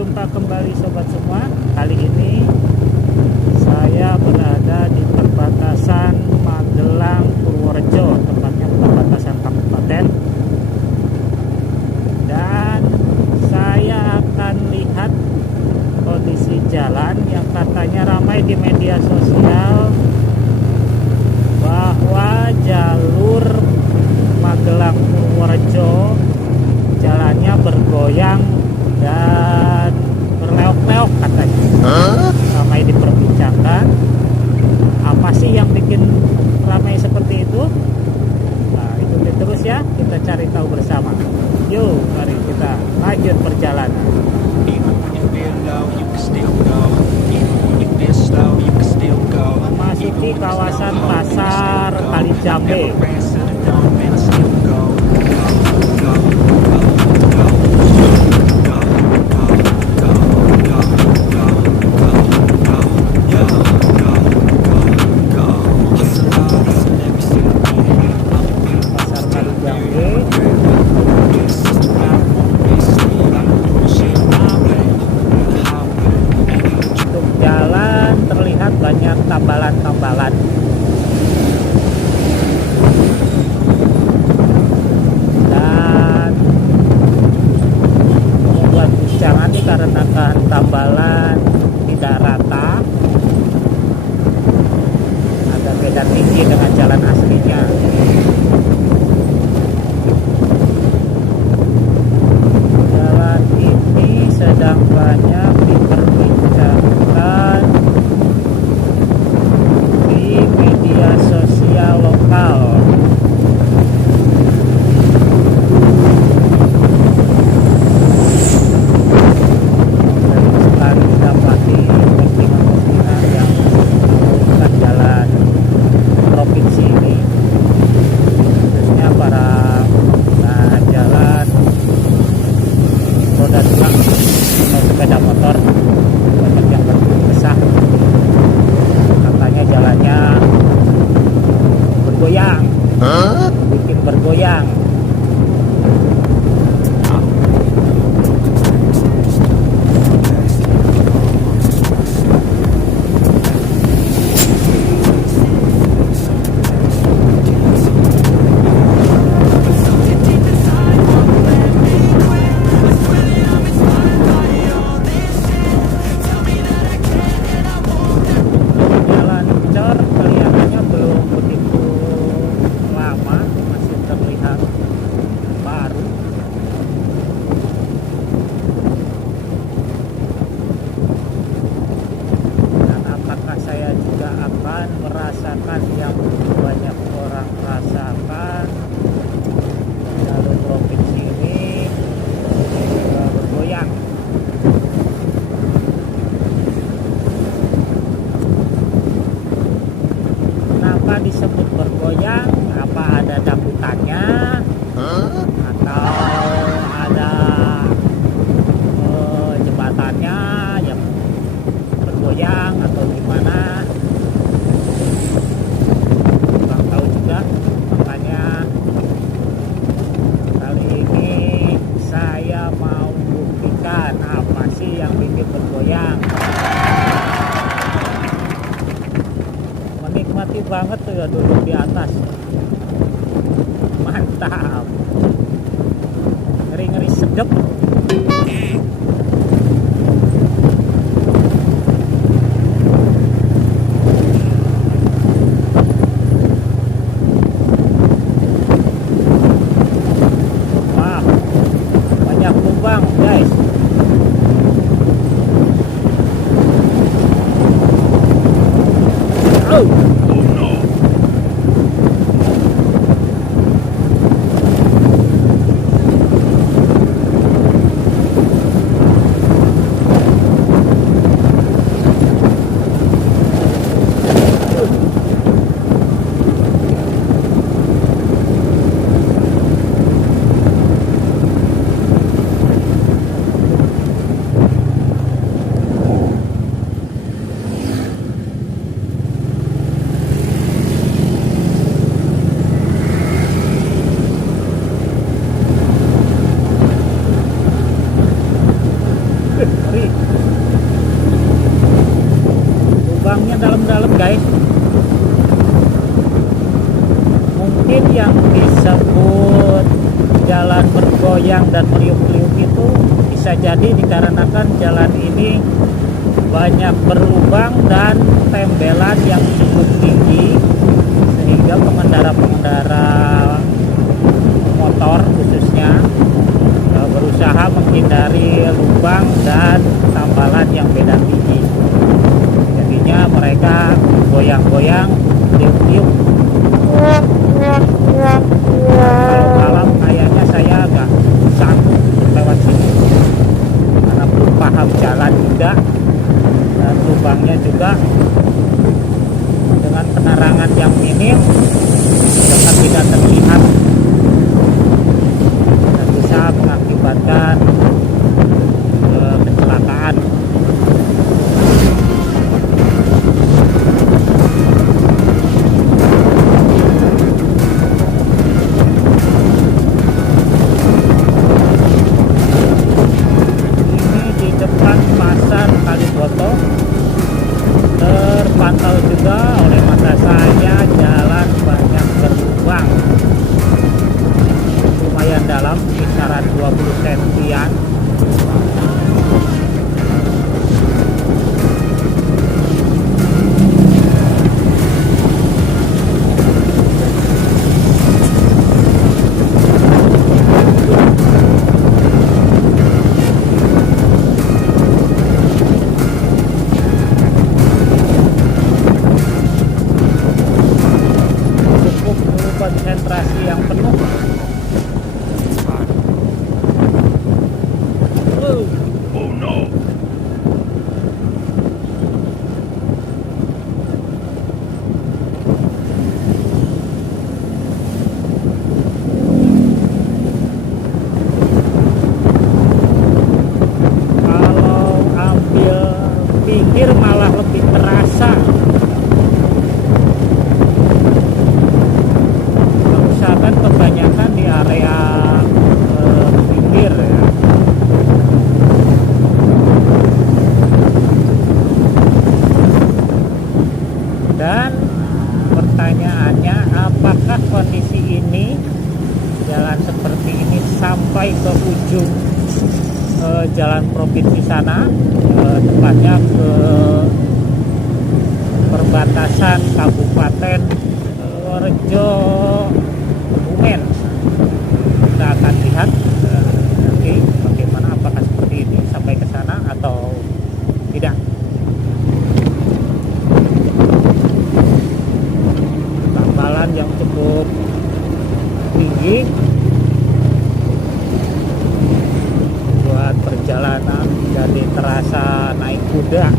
berjumpa kembali sobat semua. Kali ini saya berada di perbatasan Magelang Purworejo, tepatnya perbatasan kabupaten. Dan saya akan lihat kondisi jalan yang katanya ramai di media sosial, bahwa jalur Magelang Purworejo jalannya bergoyang dan berleok-leok katanya. Ramai diperbincangkan. Apa sih yang bikin ramai seperti itu? Nah, ikuti terus ya, kita cari tahu bersama. Yuk, mari kita lanjut perjalanan. Memasuki kawasan pasar Kalijambe. Banyak tambalan-tambalan. Dan membuat guncangan dikarenakan tambalan tidak rata, ada beda tinggi dengan jalan aslinya. Jalan ini sedang banyak diperbincangkan media sosial lokal. Sering sekali didapati postingan-postingan yang menyebutkan jalan provinsi ini, khususnya para pengguna jalan roda dua atau sepeda motor, banyak yang berkeluh kesah. Katanya jalannya bergoyang, bikin bergoyang. Merasakan yang banyak orang rasakan, jalur provinsi ini bergoyang. Kenapa disebut bergoyang? Apa ada dangdutannya? Atau ada jembatannya yang bergoyang atau gimana? Makanya kali ini saya mau buktikan apa sih yang bikin bergoyang. Menikmati banget tuh ya duduk di atas. Mantap. Ngeri-ngeri sedep. Guys, oh no. yang disebut jalan bergoyang dan meliuk-liuk itu bisa jadi dikarenakan jalan ini banyak berlubang dan tembelan yang cukup tinggi, sehingga pengendara-pengendara motor khususnya berusaha menghindari lubang dan tambalan yang beda tinggi. Jadinya mereka goyang-goyang, tiup-tiup. Kalau malam kayaknya saya agak sanggup lewat sini karena belum paham jalan juga, dan lubangnya juga dengan penerangan yang minim dapat tidak terlihat dan bisa mengakibatkan kecelakaan. Ini di depan pasar Kaliboto, terpantau juga oleh mata saya jalan banyak berlubang, lumayan dalam, kisaran 20 sentian. Konsentrasi yang penuh. Oh no! Kalau ambil pinggir malah lebih terasa. Usahakan kebanyakan di area pinggir ya. Dan pertanyaannya, apakah kondisi ini, jalan seperti ini sampai ke ujung jalan provinsi sana, tepatnya ke perbatasan Kabupaten Rejo Kebumen. Kita akan lihat nanti bagaimana, apakah seperti ini sampai ke sana atau tidak. Tambalan yang cukup tinggi buat perjalanan jadi terasa naik kuda.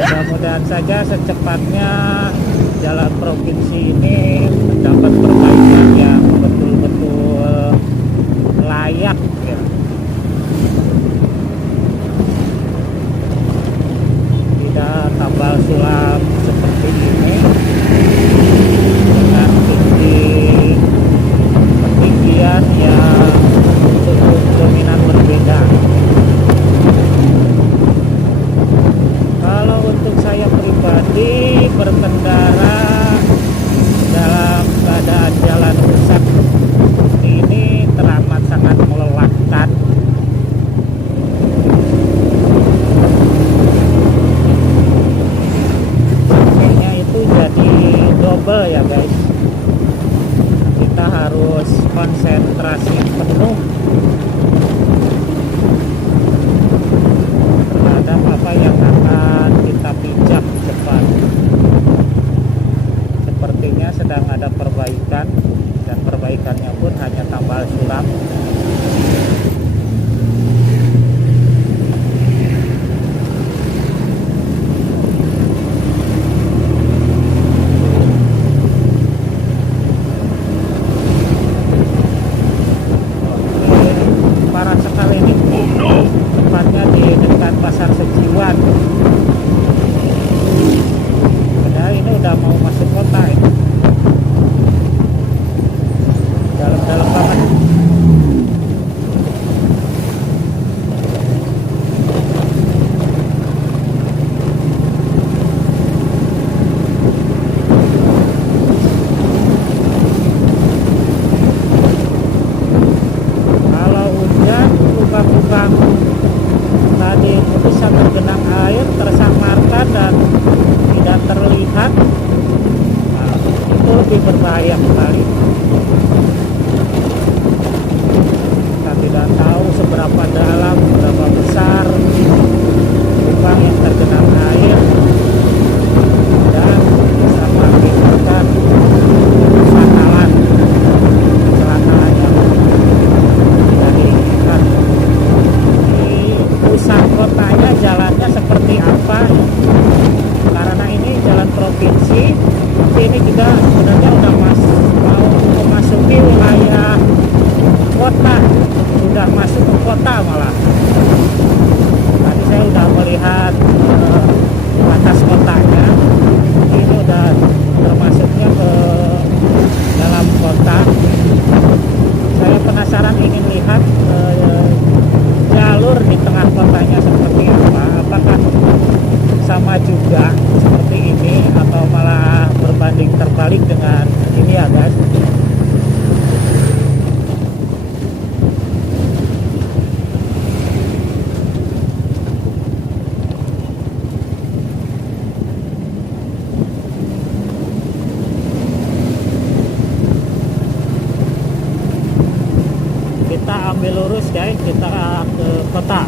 Mudah-mudahan saja secepatnya jalan provinsi ini mendapat perbaikan yang betul-betul layak ya. Tidak tambal sulam seperti ini dengan ketinggian yang cukup dominan berbeda. Kalau untuk saya pribadi berkendara dalam keadaan jalan rusak ini teramat sangat melelahkan. Kayaknya itu jadi double ya guys. Kita harus konsentrasi penuh terhadap apa yang akan kita pijak depan. Sepertinya sedang ada perbaikan, dan perbaikannya pun hanya tambal sulam. Parah sekali ini, tepatnya di dekat pasar Sejiwan. Padahal ini udah mau masuk kota ini. Dalam-dalam banget. lebih berbahaya kembali. Kita tidak tahu seberapa dalam, seberapa besar lubang yang tergenang air dan bisa mengakibatkan kecelakaan yang tidak diinginkan. Di pusat kotanya jalannya seperti apa? Karena ini jalan provinsi, tapi ini juga sebenarnya udah mau memasuki wilayah kota, sudah masuk ke kota malah. Tadi saya udah melihat batas kotanya, ini udah termasuknya ke dalam kota. Saya penasaran ingin lihat jalur di tengah kotanya seperti apa. Apakah sama juga seperti ini atau malah berbanding terbalik dengan ini ya guys. Kita ambil lurus guys, kita ke kota.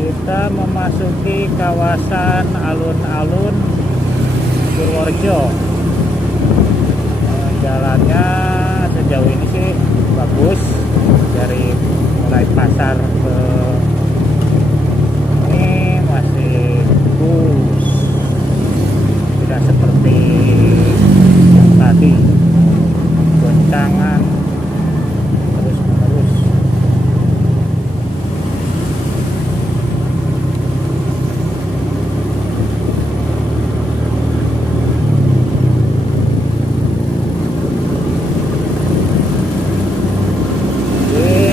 Kita memasuki kawasan alun-alun Purworejo. Jalannya sejauh ini sih bagus, dari mulai pasar ke ini masih bagus, tidak seperti yang tadi goncangan terus-menerus.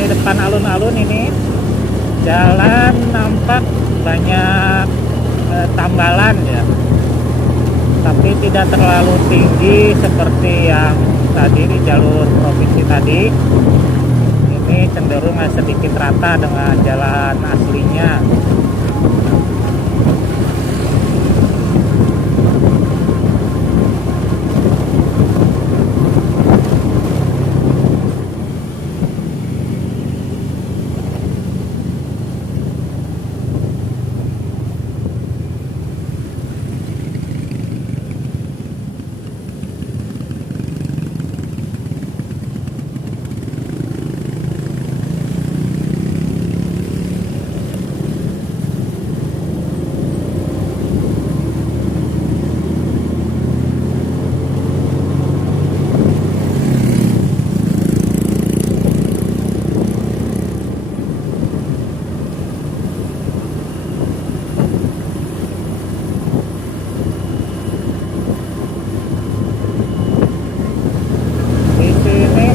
Depan alun-alun ini jalan nampak banyak tambalan ya, tapi tidak terlalu tinggi seperti yang tadi di jalur provinsi tadi. Ini cenderung sedikit rata dengan jalan aslinya.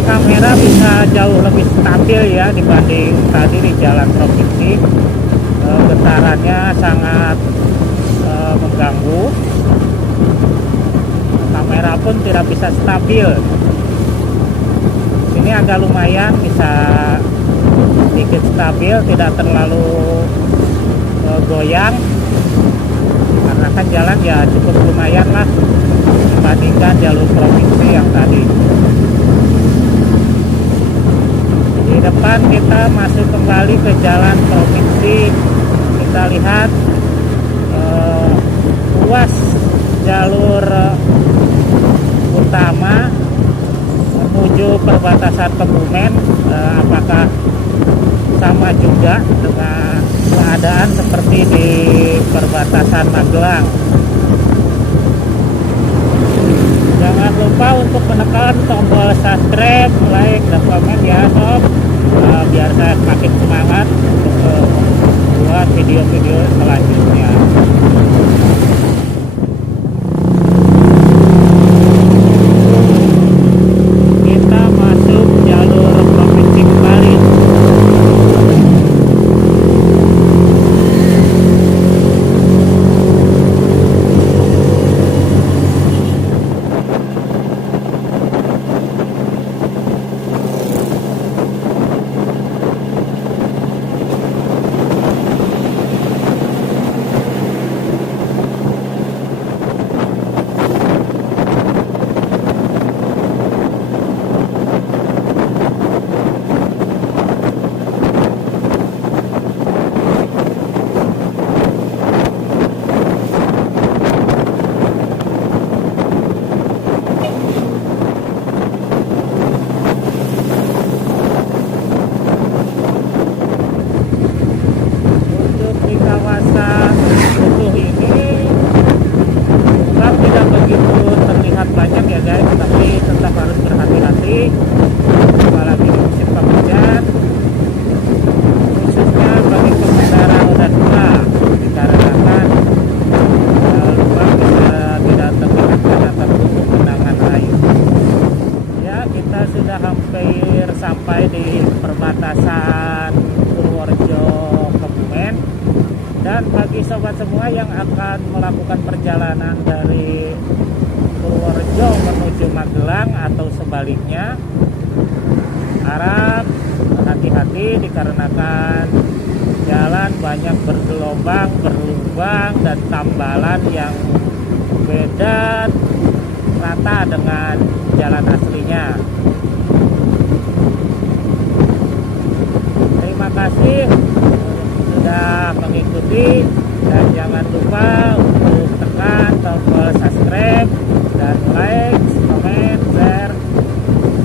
Kamera bisa jauh lebih stabil ya dibanding tadi di jalan provinsi. Getarannya sangat mengganggu. Kamera pun tidak bisa stabil. Ini agak lumayan bisa sedikit stabil, tidak terlalu goyang. Karena kan jalan ya cukup lumayan lah dibandingkan jalur provinsi yang tadi. Di depan kita masuk kembali ke jalan provinsi. Kita lihat ruas jalur utama menuju perbatasan Kebumen. Apakah sama juga dengan keadaan seperti di perbatasan Magelang? Jangan lupa untuk menekan tombol subscribe, like, dan komen ya sob, biar saya semakin semangat untuk buat video-video selanjutnya. akan melakukan perjalanan dari Purworejo menuju Magelang atau sebaliknya, harap hati-hati dikarenakan jalan banyak bergelombang, berlubang, dan tambalan yang beda rata dengan jalan aslinya. Terima kasih sudah mengikuti, dan jangan lupa untuk tekan tombol subscribe dan like, comment, share,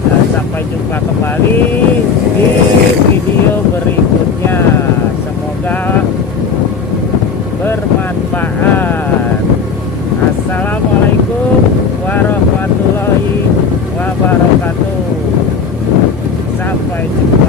dan sampai jumpa kembali di video berikutnya. Semoga bermanfaat. Assalamualaikum warahmatullahi wabarakatuh. Sampai jumpa.